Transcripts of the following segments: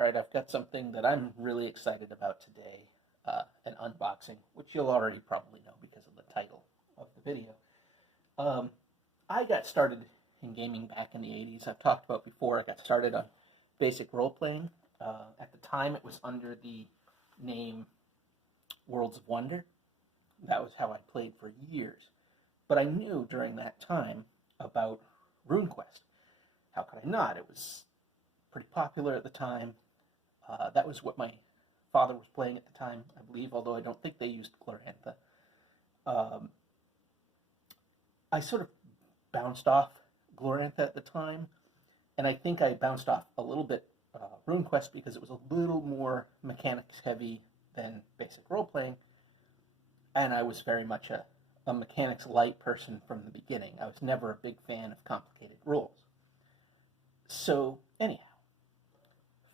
All right, I've got something that I'm really excited about today, an unboxing, which you'll already probably know because of the title of the video. I got started in gaming back in the 80s. I've talked about before, I got started on basic role-playing. At the time, it was under the name Worlds of Wonder. That was how I played for years. But I knew during that time about RuneQuest. How could I not? It was pretty popular at the time. That was what my father was playing at the time, I believe, although I don't think they used Glorantha. I sort of bounced off Glorantha at the time, and I think I bounced off a little bit RuneQuest because it was a little more mechanics heavy than basic role-playing, and I was very much a mechanics light person from the beginning. I was never a big fan of complicated rules. So, anyhow,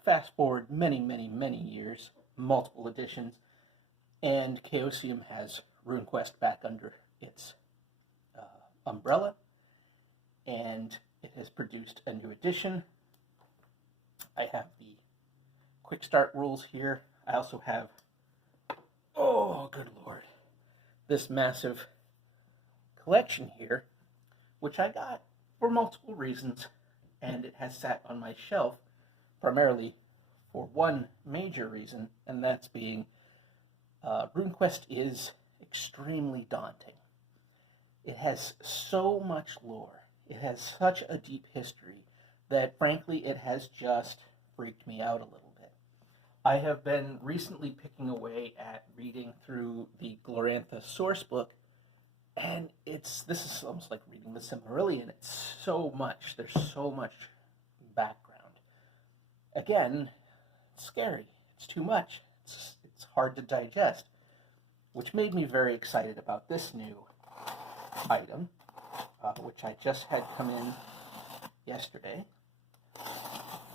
fast forward many, many, many years, multiple editions, and Chaosium has RuneQuest back under its umbrella, and it has produced a new edition. I have the quick start rules here. I also have, oh good lord, this massive collection here, which I got for multiple reasons, and it has sat on my shelf primarily for one major reason, and that's being RuneQuest is extremely daunting. It has so much lore, it has such a deep history, that frankly it has just freaked me out a little bit. I have been recently picking away at reading through the Glorantha source book, and this is almost like reading the Silmarillion. It's so much, there's so much background. Again, it's scary, it's too much, it's hard to digest, which made me very excited about this new item, which I just had come in yesterday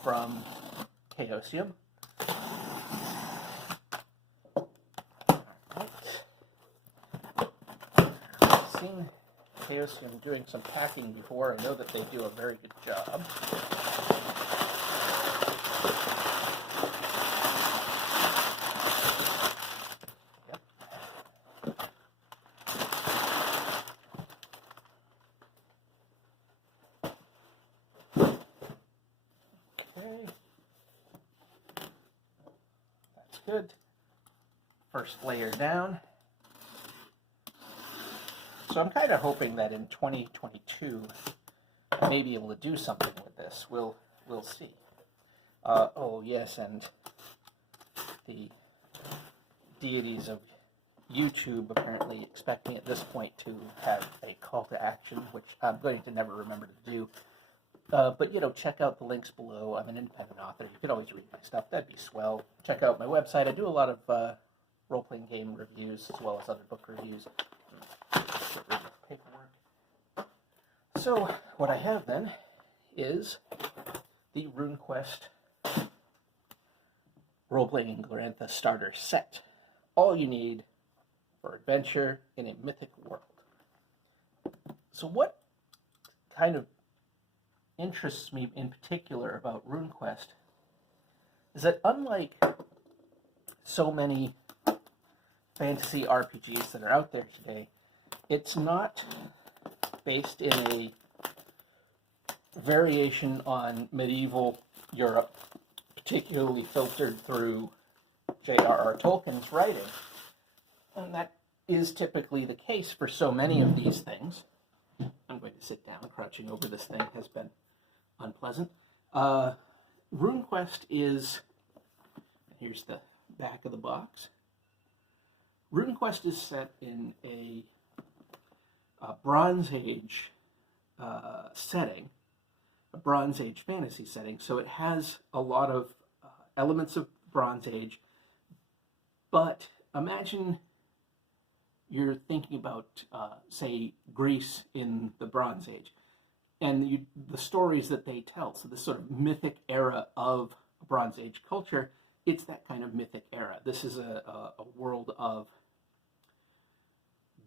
from Chaosium. I've seen Chaosium doing some packing before. I know that they do a very good job. That's good. First layer down. So I'm kind of hoping that in 2022 I may be able to do something with this. We'll see. Oh yes, and the deities of YouTube apparently expect me at this point to have a call to action, which I'm going to never remember to do. But, check out the links below. I'm an independent author. You could always read my stuff. That'd be swell. Check out my website. I do a lot of role-playing game reviews as well as other book reviews. Paperwork. So, what I have then is the RuneQuest Role-Playing Glorantha Starter Set. All you need for adventure in a mythic world. So what kind of interests me in particular about RuneQuest is that unlike so many fantasy RPGs that are out there today, it's not based in a variation on medieval Europe, particularly filtered through J.R.R. Tolkien's writing. And that is typically the case for so many of these things. I'm going to sit down. Crouching over this thing has been unpleasant. RuneQuest is, here's the back of the box. RuneQuest is set in a Bronze Age setting, a Bronze Age fantasy setting. So it has a lot of elements of Bronze Age, but imagine you're thinking about, say, Greece in the Bronze Age, and the stories that they tell, so this sort of mythic era of Bronze Age culture, it's that kind of mythic era. This is a world of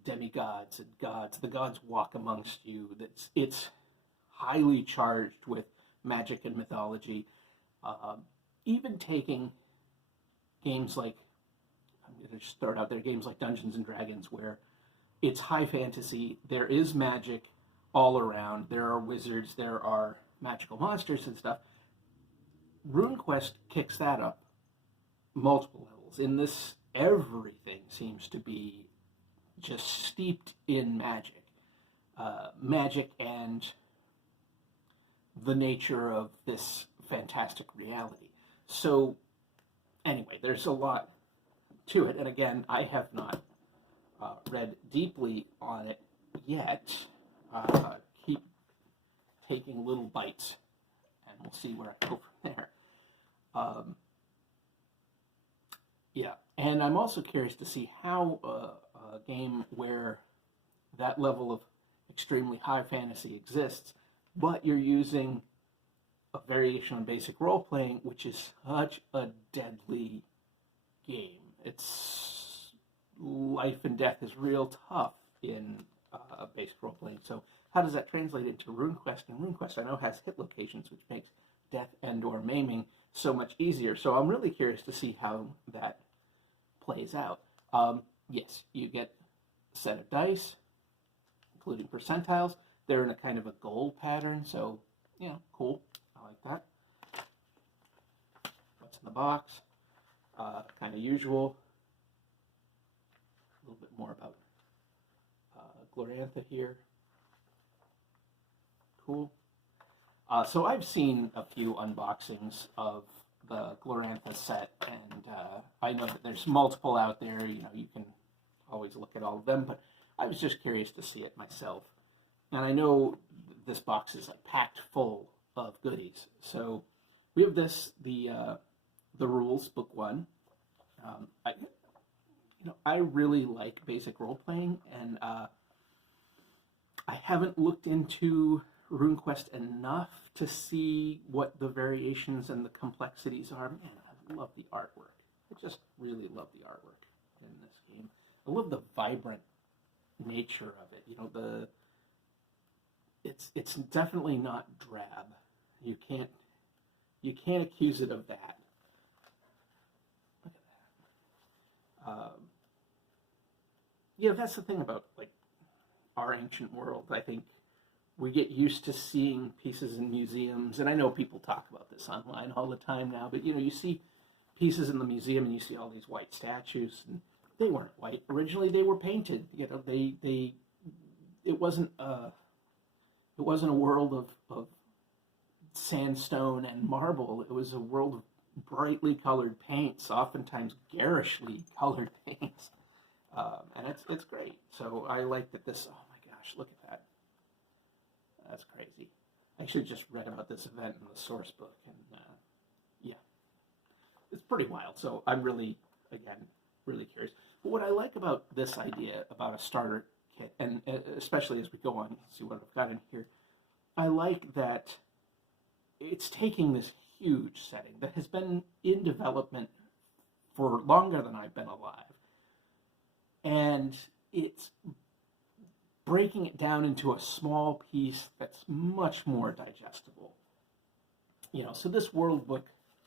demigods and gods. The gods walk amongst you. It's highly charged with magic and mythology. even taking games like, I'm going to just throw it out there, games like Dungeons and Dragons, where it's high fantasy, there is magic all around, there are wizards, there are magical monsters and stuff. RuneQuest kicks that up multiple levels. In this, everything seems to be just steeped in magic. Magic and the nature of this fantastic reality. So, anyway, there's a lot to it. And again, I have not read deeply on it yet. Keep taking little bites, and we'll see where I go from there. Yeah, and I'm also curious to see how a game where that level of extremely high fantasy exists, but you're using a variation on basic role-playing, which is such a deadly game. It's life and death is real tough in basic role-playing. So how does that translate into RuneQuest? And RuneQuest, I know, has hit locations, which makes death and or maiming so much easier. So I'm really curious to see how that plays out. Yes, you get a set of dice, including percentiles. They're in a kind of a gold pattern, so, you know, cool. I like that. What's in the box? Kind of usual. A little bit more about Glorantha here. Cool. So I've seen a few unboxings of the Glorantha set, and I know that there's multiple out there. You know, you can always look at all of them, but I was just curious to see it myself. And I know this box is like packed full of goodies. So we have this, the rules, book 1. I really like basic role playing, and I haven't looked into RuneQuest enough to see what the variations and the complexities are. Man, I love the artwork. I just really love the artwork in this game. I love the vibrant nature of it. You know, it's definitely not drab. You can't accuse it of that. Look at that. Yeah, that's the thing about like our ancient world. I think we get used to seeing pieces in museums, and I know people talk about this online all the time now, but you know, you see pieces in the museum and you see all these white statues, and they weren't white. Originally they were painted. You know, it wasn't a world of sandstone and marble. It was a world of brightly colored paints, oftentimes garishly colored paints. And it's great. So I like that this, oh my gosh, look at that. That's crazy. I should have just read about this event in the source book, and yeah, it's pretty wild. So I'm really, again, really curious. But what I like about this idea about a starter kit, and especially as we go on, see what I've got in here, I like that it's taking this huge setting that has been in development for longer than I've been alive, and it's breaking it down into a small piece that's much more digestible. You know, so this world book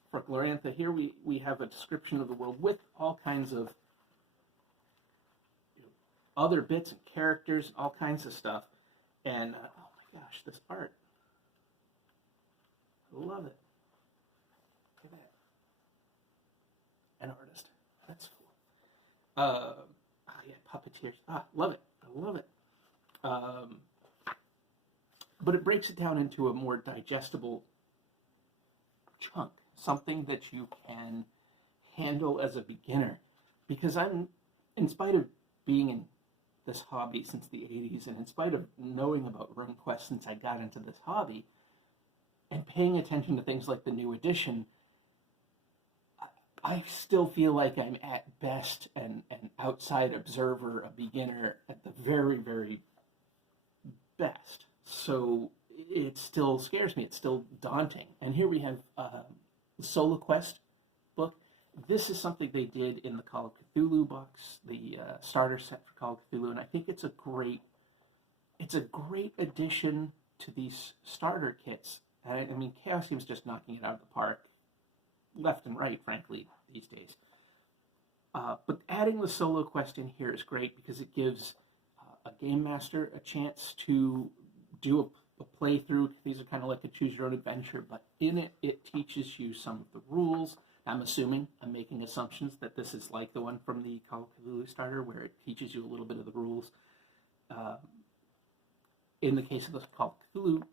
for Glorantha, here we have a description of the world with all kinds of other bits and characters, all kinds of stuff. And, oh my gosh, this art. I love it. Look at that. An artist. That's cool. Oh yeah, puppeteers. Love it. I love it. But it breaks it down into a more digestible chunk, something that you can handle as a beginner. Because I'm, in spite of being in this hobby since the 80s, and in spite of knowing about RuneQuest since I got into this hobby, and paying attention to things like the new edition, I still feel like I'm at best an outside observer, a beginner at the very, very best. So it still scares me. It's still daunting. And here we have the Soloquest book. This is something they did in the Call of Cthulhu box, the starter set for Call of Cthulhu, and I think it's a great addition to these starter kits. I mean, Chaosium's just knocking it out of the park left and right, frankly, these days. But adding the solo quest in here is great because it gives a game master a chance to do a playthrough. These are kind of like a choose your own adventure, but in it, it teaches you some of the rules. I'm making assumptions that this is like the one from the Call of Cthulhu starter, where it teaches you a little bit of the rules. In the case of the Call of Cthulhu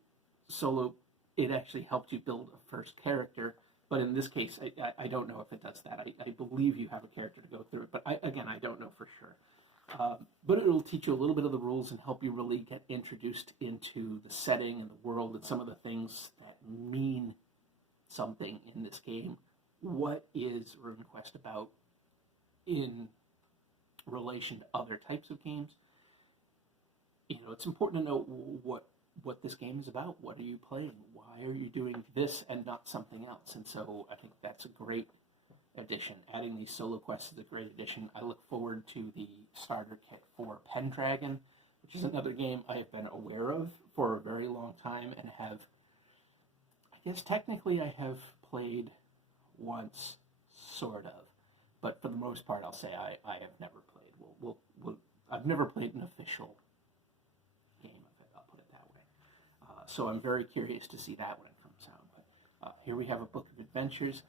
solo, it actually helped you build a first character. But in this case, I don't know if it does that. I believe you have a character to go through it, but I don't know for sure. But it'll teach you a little bit of the rules and help you really get introduced into the setting and the world and some of the things that mean something in this game. What is RuneQuest about in relation to other types of games? It's important to know what this game is about. What are you playing? Why are you doing this and not something else? And so I think that's a great addition. Adding these solo quests is a great addition. I look forward to the starter kit for Pendragon, which is another game I have been aware of for a very long time and have, I guess technically I have played once, sort of. But for the most part, I'll say I have never played. I've never played an official game of it, I'll put it that way. So I'm very curious to see that when it comes out. But here we have a book of adventures.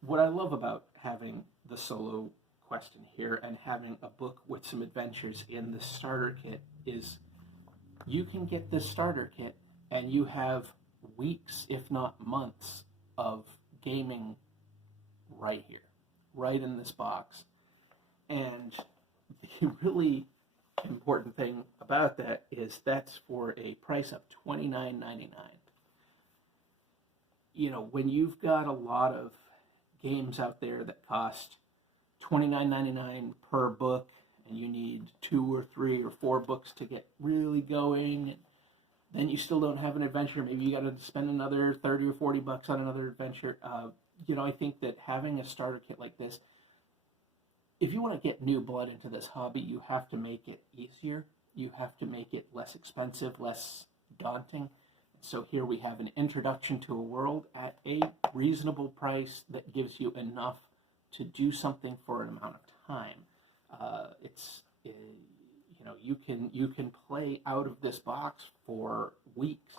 What I love about having the solo quest in here and having a book with some adventures in the starter kit is you can get this starter kit and you have weeks, if not months, of gaming right here, right in this box. And the really important thing about that is that's for a price of $29.99. When you've got a lot of games out there that cost $29.99 per book, and you need 2 or 3 or 4 books to get really going, and then you still don't have an adventure. Maybe you got to spend another 30 or 40 bucks on another adventure. I think that having a starter kit like this, if you want to get new blood into this hobby, you have to make it easier. You have to make it less expensive, less daunting. So here we have an introduction to a world at a reasonable price that gives you enough to do something for an amount of time. You can play out of this box for weeks,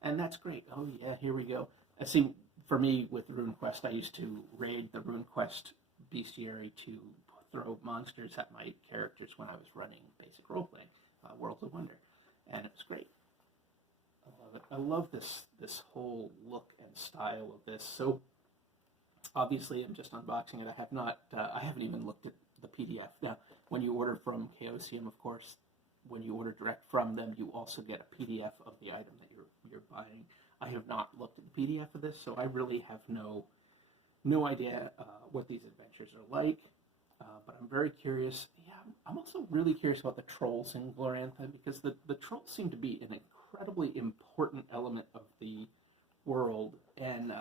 and that's great. Oh yeah, here we go. I see. For me, with RuneQuest, I used to raid the RuneQuest bestiary to throw monsters at my characters when I was running basic roleplaying, Worlds of Wonder, and it was great. I love it. I love this whole look and style of this. So obviously, I'm just unboxing it. I haven't even looked at the PDF. Now, when you order from Chaosium, of course, when you order direct from them, you also get a PDF of the item that you're buying. I have not looked at the PDF of this, so I really have no idea what these adventures are like. But I'm very curious. Yeah, I'm also really curious about the trolls in Glorantha, because the trolls seem to be an incredibly important element of the world. And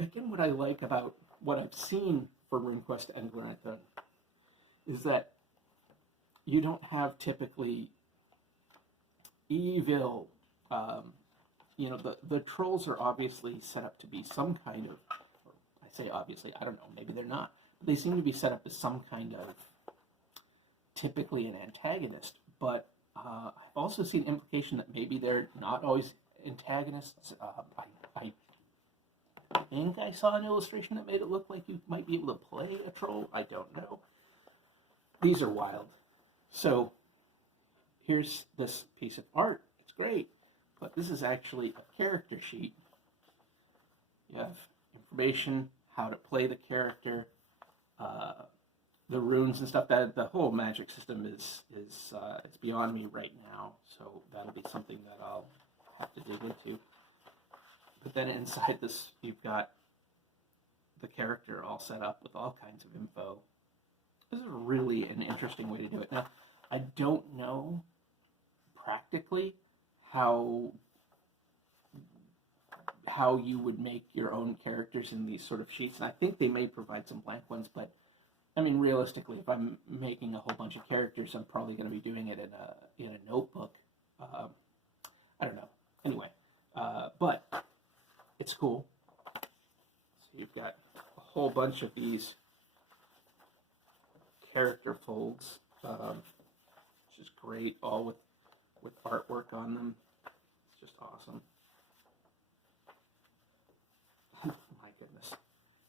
again, what I like about what I've seen for RuneQuest and Glorantha is that you don't have typically evil. The trolls are obviously set up to be some kind of, or I say obviously, I don't know, maybe they're not. But they seem to be set up as some kind of, typically an antagonist. But I've also seen implication that maybe they're not always antagonists. I think I saw an illustration that made it look like you might be able to play a troll. I don't know. These are wild. So here's this piece of art. It's great. But this is actually a character sheet. You have information, how to play the character, the runes and stuff. That the whole magic system is it's beyond me right now. So that'll be something that I'll have to dig into. But then inside this, you've got the character all set up with all kinds of info. This is really an interesting way to do it. Now, I don't know practically how you would make your own characters in these sort of sheets, and I think they may provide some blank ones, but I mean, realistically, if I'm making a whole bunch of characters, I'm probably going to be doing it in a notebook. I don't know. Anyway, but it's cool. you've got a whole bunch of these character folds, which is great, all with artwork on them. It's just awesome. My goodness.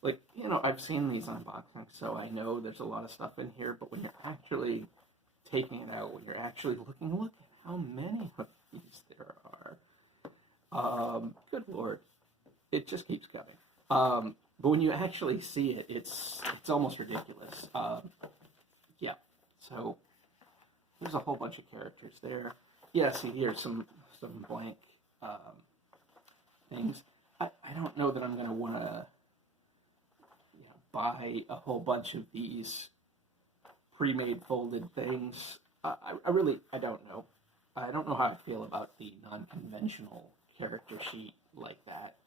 Like, I've seen these unboxings, so I know there's a lot of stuff in here, but when you're actually taking it out, when you're actually looking, look at how many of these there are. Good Lord. It just keeps coming. But when you actually see it, it's almost ridiculous. Yeah, so there's a whole bunch of characters there. Yeah, see, here's some blank things. I don't know that I'm going to want to buy a whole bunch of these pre-made folded things. I don't know. I don't know how I feel about the non-conventional character sheet like that.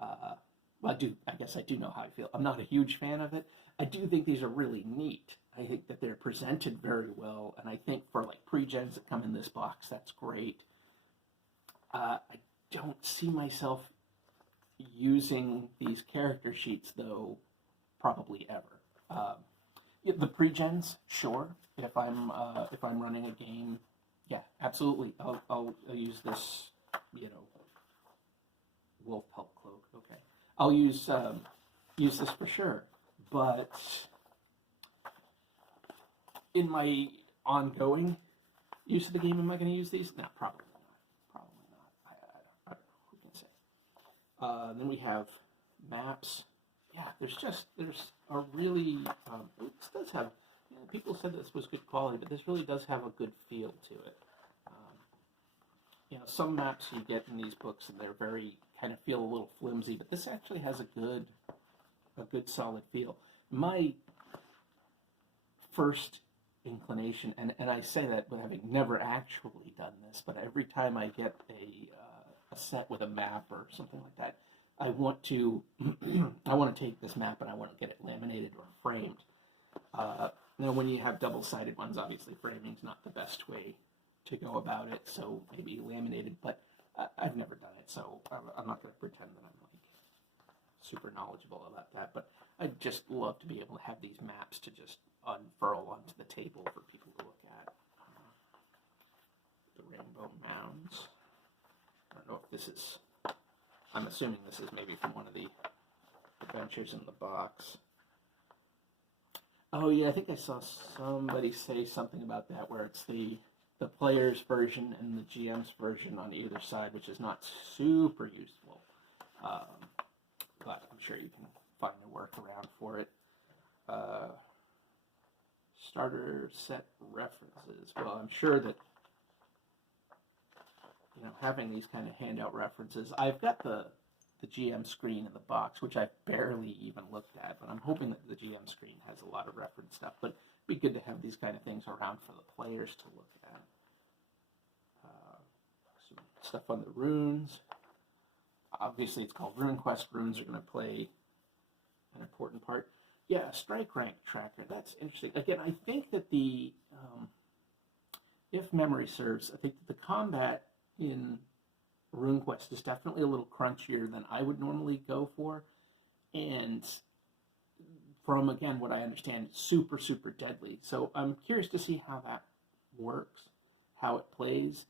I guess I do know how I feel. I'm not a huge fan of it. I do think these are really neat. I think that they're presented very well, and I think for like pre-gens that come in this box, that's great. I don't see myself using these character sheets, though, probably ever. The pre-gens, sure. If I'm running a game, yeah, absolutely. I'll use this, wolf pelt cloak. Okay, I'll use this for sure. But in my ongoing use of the game, am I going to use these? No, probably not. Probably not. I don't know. Who can say? Then we have maps. Yeah, there's a really, this does have, people said this was good quality, but this really does have a good feel to it. Some maps you get in these books, and they're very, kind of feel a little flimsy, but this actually has a good solid feel. My first inclination, and I say that with having never actually done this, but every time I get a set with a map or something like that, I want to take this map and I want to get it laminated or framed. Now, when you have double-sided ones, obviously framing is not the best way to go about it, so maybe laminated, but I've never done it, so I'm not going to pretend that I'm like super knowledgeable about that, but I'd just love to be able to have these maps to just unfurl onto the table for people to look at. The Rainbow Mounds. I don't know if this is, I'm assuming this is maybe from one of the adventures in the box. Oh yeah, I think I saw somebody say something about that, where it's the player's version and the GM's version on either side, which is not super useful. But I'm sure you can find a workaround for it. Starter set references. Well, I'm sure that having these kind of handout references. I've got the GM screen in the box, which I've barely even looked at, but I'm hoping that the GM screen has a lot of reference stuff. But it'd be good to have these kind of things around for the players to look at. Some stuff on the runes. Obviously, it's called RuneQuest. Runes are going to play an important part. Yeah, strike rank tracker. That's interesting. Again, I think that if memory serves, I think that the combat in RuneQuest is definitely a little crunchier than I would normally go for. And from, again, what I understand, it's super, super deadly. So I'm curious to see how that works, how it plays.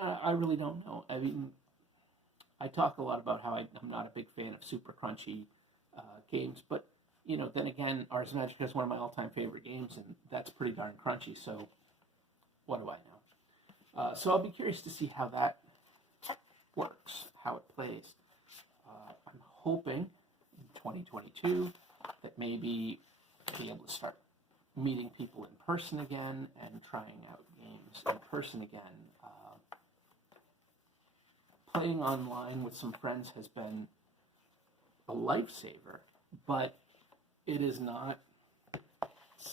I really don't know. I mean, I talk a lot about how I'm not a big fan of super crunchy games, but, then again, Ars Magica is one of my all-time favorite games, and that's pretty darn crunchy, so what do I know? So I'll be curious to see how that works, how it plays. I'm hoping in 2022 that maybe I'll be able to start meeting people in person again and trying out games in person again. Playing online with some friends has been a lifesaver, but it is not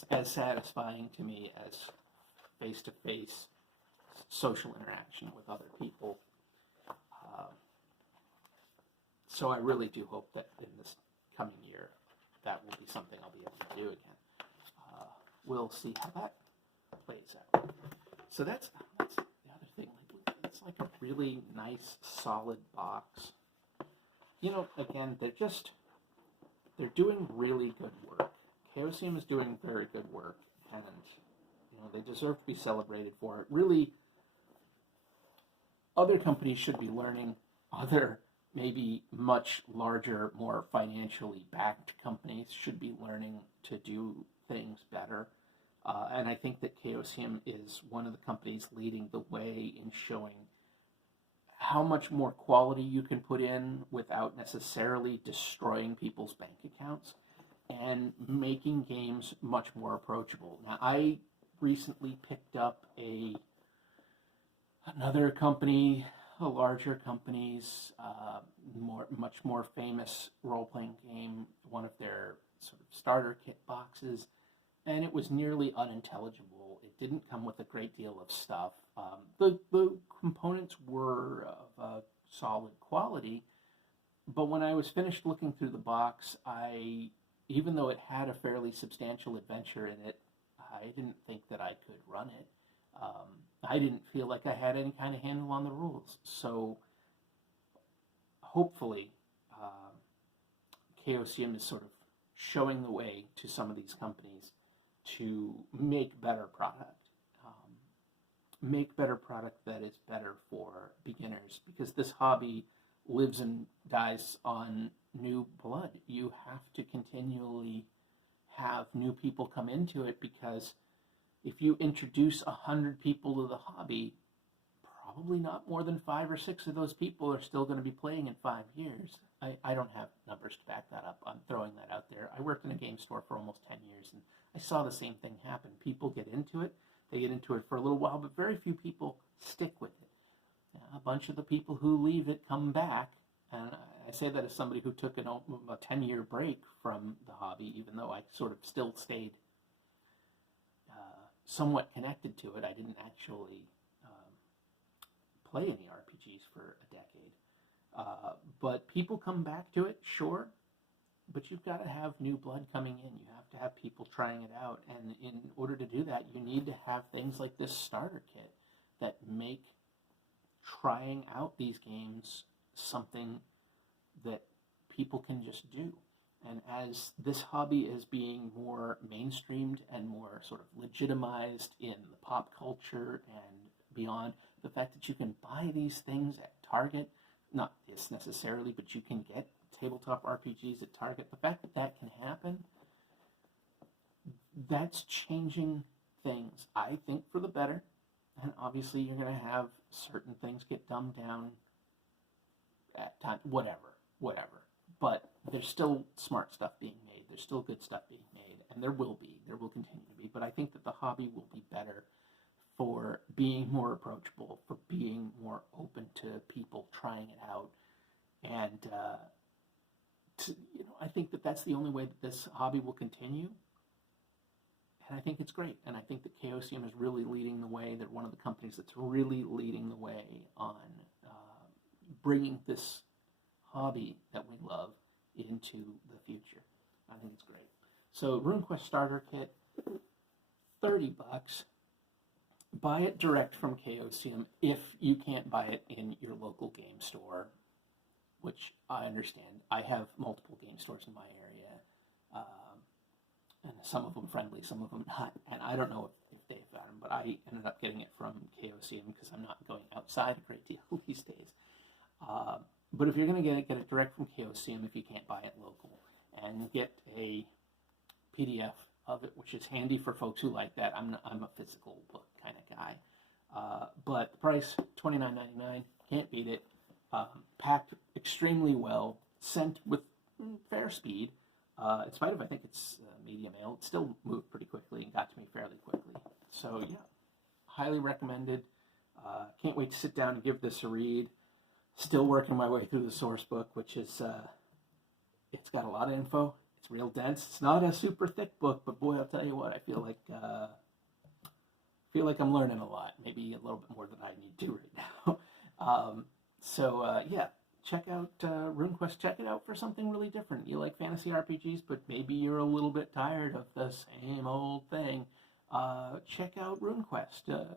as satisfying to me as face-to-face social interaction with other people. So I really do hope that in this coming year, that will be something I'll be able to do again. We'll see how that plays out. So that's the other thing. It's like a really nice, solid box. again, they're doing really good work. Chaosium is doing very good work, and they deserve to be celebrated for it. Really, other companies should be learning. Other, maybe much larger, more financially backed companies should be learning to do things better. And I think that Chaosium is one of the companies leading the way in showing how much more quality you can put in without necessarily destroying people's bank accounts and making games much more approachable. Now, I recently picked up another company, a larger company's much more famous role-playing game, one of their sort of starter kit boxes, and it was nearly unintelligible. It didn't come with a great deal of stuff. The components were of solid quality, but when I was finished looking through the box, even though it had a fairly substantial adventure in it, I didn't think that I could run it. I didn't feel like I had any kind of handle on the rules. So hopefully Chaosium is sort of showing the way to some of these companies to make better product. Make better product that is better for beginners, because this hobby lives and dies on new blood. You have to continually have new people come into it, because if you introduce 100 people to the hobby, probably not more than 5 or 6 of those people are still going to be playing in 5 years. I don't have numbers to back that up. I'm throwing that out there. I worked in a game store for almost 10 years, and I saw the same thing happen. People get into it. They get into it for a little while, but very few people stick with it. A bunch of the people who leave it come back, and I say that as somebody who took a 10-year break from the hobby, even though I sort of still stayed somewhat connected to it. I didn't actually play any RPGs for a decade. But people come back to it, sure, but you've got to have new blood coming in. You have to have people trying it out. And in order to do that, you need to have things like this starter kit that make trying out these games something that people can just do. And as this hobby is being more mainstreamed and more sort of legitimized in the pop culture and beyond, the fact that you can buy these things at Target, not this necessarily, but you can get tabletop RPGs at Target, the fact that that can happen, that's changing things, I think, for the better. And obviously you're going to have certain things get dumbed down at times, whatever. But there's still smart stuff being made. There's still good stuff being made. And there will continue to be. But I think that the hobby will be better for being more approachable, for being more open to people trying it out. And I think that that's the only way that this hobby will continue. And I think it's great. And I think that Chaosium is really leading the way. They're one of the companies that's really leading the way on bringing this hobby that we love into the future. I think it's great. So RuneQuest Starter Kit, $30. Buy it direct from Chaosium if you can't buy it in your local game store, which I understand. I have multiple game stores in my area, and some of them friendly, some of them not. And I don't know if they've got them, but I ended up getting it from Chaosium because I'm not going outside a great deal these days. But if you're going to get it direct from Chaosium, if you can't buy it local, and get a PDF of it, which is handy for folks who like that. I'm a physical book kind of guy. But the price, $29.99, can't beat it. Packed extremely well, sent with fair speed. In spite of, I think it's medium mail, it still moved pretty quickly and got to me fairly quickly. So yeah, highly recommended. Can't wait to sit down and give this a read. Still working my way through the source book, which is, it's got a lot of info. It's real dense. It's not a super thick book, but boy, I'll tell you what, I feel like I'm learning a lot. Maybe a little bit more than I need to right now. Yeah, check out RuneQuest. Check it out for something really different. You like fantasy RPGs, but maybe you're a little bit tired of the same old thing. Check out RuneQuest.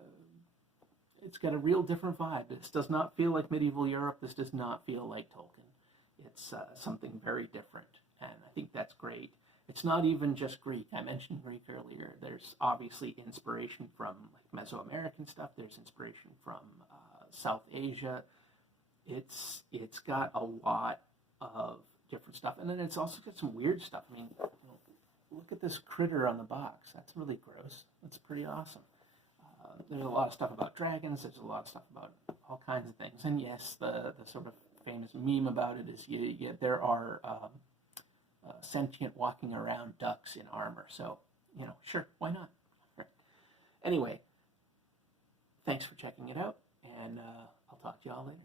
It's got a real different vibe. This does not feel like medieval Europe. This does not feel like Tolkien. It's something very different, and I think that's great. It's not even just Greek. I mentioned Greek earlier. There's obviously inspiration from like Mesoamerican stuff. There's inspiration from South Asia. It's got a lot of different stuff, and then it's also got some weird stuff. I mean, look at this critter on the box. That's really gross. That's pretty awesome. There's a lot of stuff about dragons. There's a lot of stuff about all kinds of things. And yes, the sort of famous meme about it is there are sentient walking around ducks in armor. So, sure, why not? Right. Anyway, thanks for checking it out, and I'll talk to y'all later.